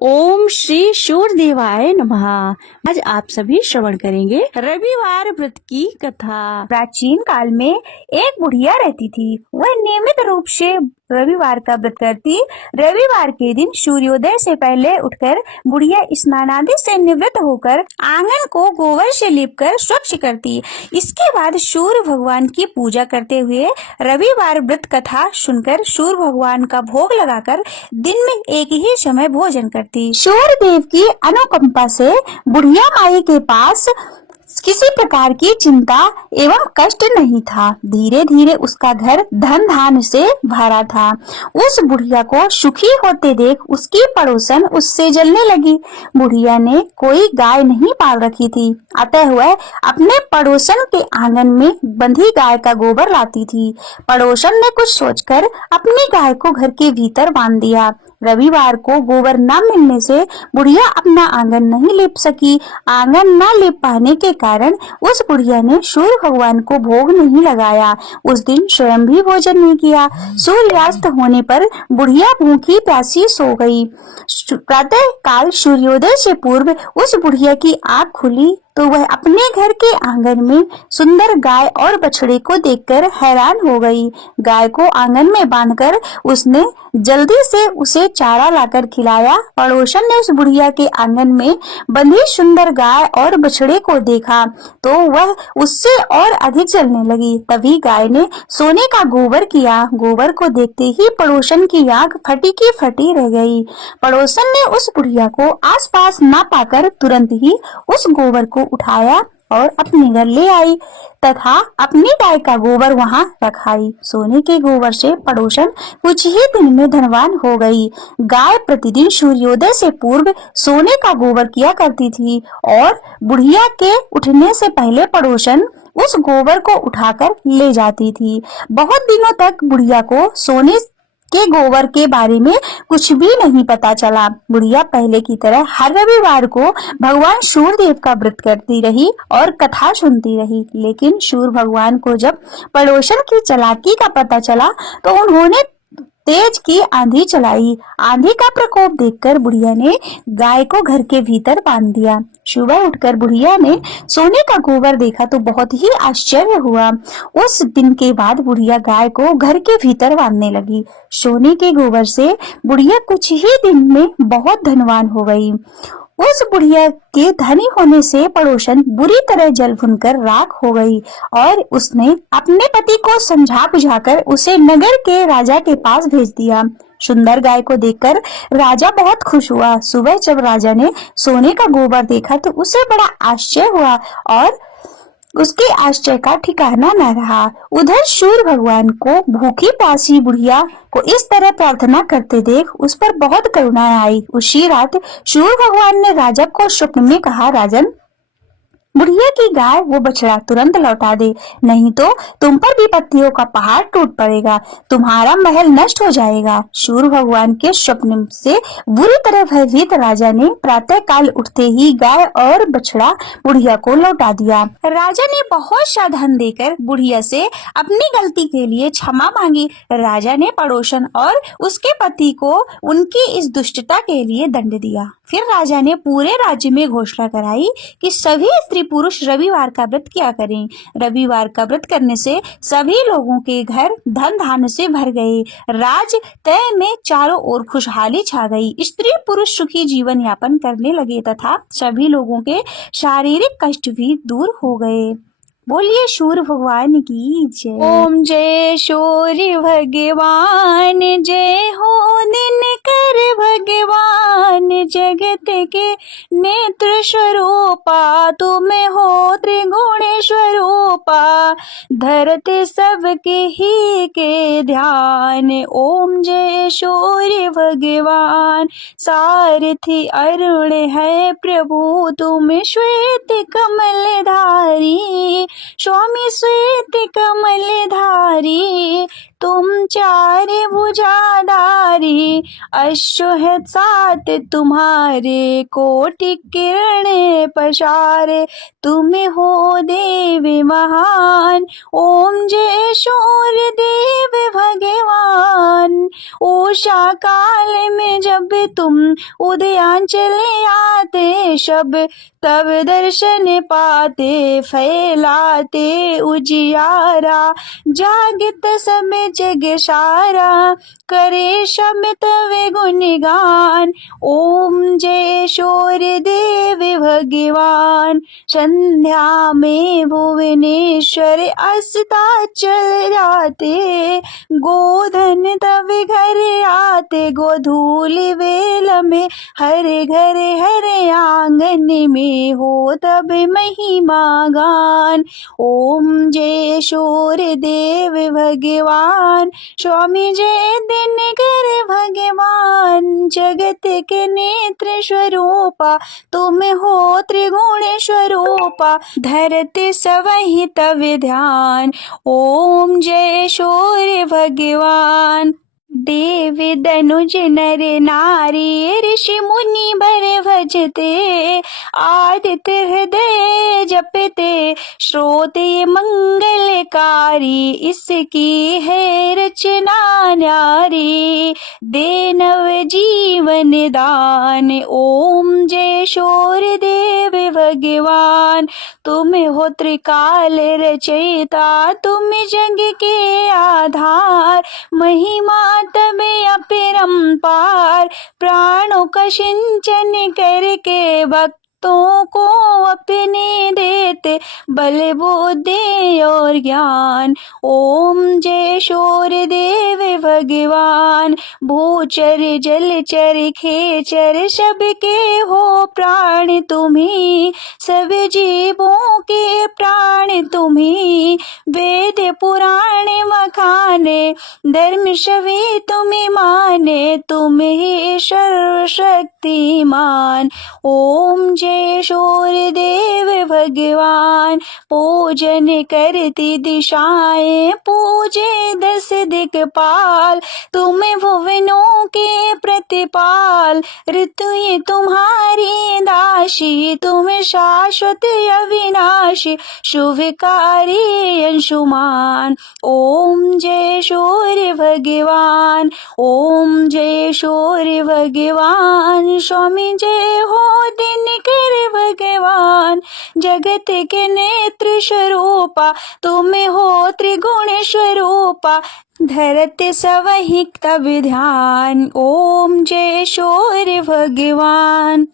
ओम श्री सूर्यदेवाय नमः। आज आप सभी श्रवण करेंगे रविवार व्रत की कथा। प्राचीन काल में एक बुढ़िया रहती थी। वह नियमित रूप से रविवार का व्रत करती। रविवार के दिन सूर्योदय से पहले उठकर बुढ़िया स्नान आदि से निवृत्त होकर आंगन को गोबर से लीपकर स्वच्छ करती। इसके बाद सूर्य भगवान की पूजा करते हुए रविवार व्रत कथा सुनकर सूर्य भगवान का भोग लगाकर दिन में एक ही समय भोजन करती। सूर्य देव की अनुकंपा से बुढ़िया माई के पास किसी प्रकार की चिंता एवं कष्ट नहीं था। धीरे धीरे उसका घर धन धान से भरा था। उस बुढ़िया को सुखी होते देख उसकी पड़ोसन उससे जलने लगी। बुढ़िया ने कोई गाय नहीं पाल रखी थी, अतः वह अपने पड़ोसन के आंगन में बंधी गाय का गोबर लाती थी। पड़ोसन ने कुछ सोचकर अपनी गाय को घर के भीतर बांध दिया। रविवार को गोबर न मिलने से बुढ़िया अपना आंगन नहीं लीप सकी। आंगन न लीप पाने के कारण उस बुढ़िया ने सूर्य भगवान को भोग नहीं लगाया। उस दिन स्वयं भी भोजन नहीं किया। सूर्यास्त होने पर बुढ़िया भूखी प्यासी सो गई। प्रातः काल सूर्योदय से पूर्व उस बुढ़िया की आंख खुली तो वह अपने घर के आंगन में सुंदर गाय और बछड़े को देखकर हैरान हो गई। गाय को आंगन में बांधकर उसने जल्दी से उसे चारा लाकर खिलाया। पड़ोसन ने उस बुढ़िया के आंगन में बंधी सुंदर गाय और बछड़े को देखा तो वह उससे और अधिक जलने लगी। तभी गाय ने सोने का गोबर किया। गोबर को देखते ही पड़ोसन की आंख फटी की फटी रह गई। पड़ोसन ने उस बुढ़िया को आसपास न पाकर तुरंत ही उस गोबर को उठाया और अपने घर ले आई तथा अपनी गाय का गोबर वहां रखाई। सोने के गोबर से पड़ोसन कुछ ही दिन में धनवान हो गई। गाय प्रतिदिन सूर्योदय से पूर्व सोने का गोबर किया करती थी और बुढ़िया के उठने से पहले पड़ोसन उस गोबर को उठाकर ले जाती थी। बहुत दिनों तक बुढ़िया को सोने के गोबर के बारे में कुछ भी नहीं पता चला। बुढ़िया पहले की तरह हर रविवार को भगवान सूर्य देव का व्रत करती रही और कथा सुनती रही। लेकिन सूर्य भगवान को जब पड़ोसन की चालाकी का पता चला तो उन्होंने तेज की आंधी चलाई। आंधी का प्रकोप देखकर बुढ़िया ने गाय को घर के भीतर बांध दिया। सुबह उठकर बुढ़िया ने सोने का गोबर देखा तो बहुत ही आश्चर्य हुआ। उस दिन के बाद बुढ़िया गाय को घर के भीतर बांधने लगी। सोने के गोबर से बुढ़िया कुछ ही दिन में बहुत धनवान हो गई। उस बुढ़िया के धनी होने से पड़ोसन बुरी तरह जल भुनकर राख हो गई और उसने अपने पति को समझा बुझाकर उसे नगर के राजा के पास भेज दिया। सुंदर गाय को देखकर राजा बहुत खुश हुआ। सुबह जब राजा ने सोने का गोबर देखा तो उसे बड़ा आश्चर्य हुआ और उसके आश्चर्य का ठिकाना न रहा। उधर सूर्य भगवान को भूखी प्यासी बुढ़िया को इस तरह प्रार्थना करते देख उस पर बहुत करुणा आई। उसी रात सूर्य भगवान ने राजा को स्वप्न में कहा, राजन, बुढ़िया की गाय वो बछड़ा तुरंत लौटा दे, नहीं तो तुम पर विपत्तियों का पहाड़ टूट पड़ेगा, तुम्हारा महल नष्ट हो जाएगा। सूर्य भगवान के स्वप्न से बुरी तरह भयभीत राजा ने प्रातः काल उठते ही गाय और बछड़ा बुढ़िया को लौटा दिया। राजा ने बहुत सा धन देकर बुढ़िया से अपनी गलती के लिए क्षमा मांगी। राजा ने पड़ोसन और उसके पति को उनकी इस दुष्टता के लिए दंड दिया। फिर राजा ने पूरे राज्य में घोषणा कराई कि सभी स्त्री पुरुष रविवार का व्रत किया करें। रविवार का व्रत करने से सभी लोगों के घर धन धान्य से भर गए। राज तय में चारों ओर खुशहाली छा गई। स्त्री पुरुष सुखी जीवन यापन करने लगे तथा सभी लोगों के शारीरिक कष्ट भी दूर हो गए। बोलिए सूर्य भगवान की जय। ओम जय सूर्य भगवान, जय हो दिनकर भगवान, जगत के नेत्र स्वरूपा तुम हो त्रिगुण स्वरूपा, धरते सबके ही के ध्यान। ओम जय सूर्य भगवान, सारथी अरुण है प्रभु तुम श्वेत कमल धारी, स्वामी श्वेत कमल धारी, तुम चार भुजाधारी, अश्व है सात तुम्हारे, कोटि किरण पसारे, तुम हो देव महान। ओम जय सूर्य देव भगवान। उषा काल में जब तुम उदयांचल आते, शब तब दर्शन पाते, फैलाते उजियारा, जागत सब जग सारा, करे शब तव गुणगान। ओम जय सूर्य देव भगवान। संध्या में भुवनेश्वर अस्ताचल जाते, गोधन तब घर आते, गोधूलि वेल में हर घर हर आंगन में हो तब महिमा गान। ओम जय सूर्य देव भगवान। स्वामी जय दिनकर भगवान। जगत के नेत्र स्वरूपा, तुम हो त्रिगुण स्वरूपा, धरती सवहि तव ध्यान। ओम जय सूर्य भगवान। देव दनुज नर नारी, ऋषि मुनि बर भजते, आदित्य हृदय जपते, श्रोते मंगलकारी, इसकी है रचना न्यारी, दे नव जीवन दान। ओम जय सूर्य देव भगवान। तुम हो त्रिकाल रचयिता, तुम जग के आधार, महिमा तब अपरंपार, प्राणों का सिंचन करके भक्तों को अपने देते, बल बुद्धि और ज्ञान। ओम जय सूर्य देव भगवान। भूचर जलचर खेचर सबके हो प्राण तुम्ही, सब जीवों के प्राण तुम्ही, वेद पुराण मखाने, धर्म सभी तुम्हें माने, तुम ही सर्वशक्तिमान। ओम जय सूर्य देव भगवान। पूजन करती दिशाएं, पूजे दस दिक्पाल, तुम भुवनों के प्रतिपाल, ऋतु ये तुम्हारी दासी, तुम शाश्वत अविनाशी, शुभकारी अंशुमान। ओम जय सूर्य भगवान। ओम जय सूर्य भगवान। स्वामी जय हो दिनकर भगवान। जगत के नेत्र स्वरूपा, तुम हो त्रिगुण स्वरूपा, धरती सवहि तब ध्यान। ओम जय सूर्य भगवान।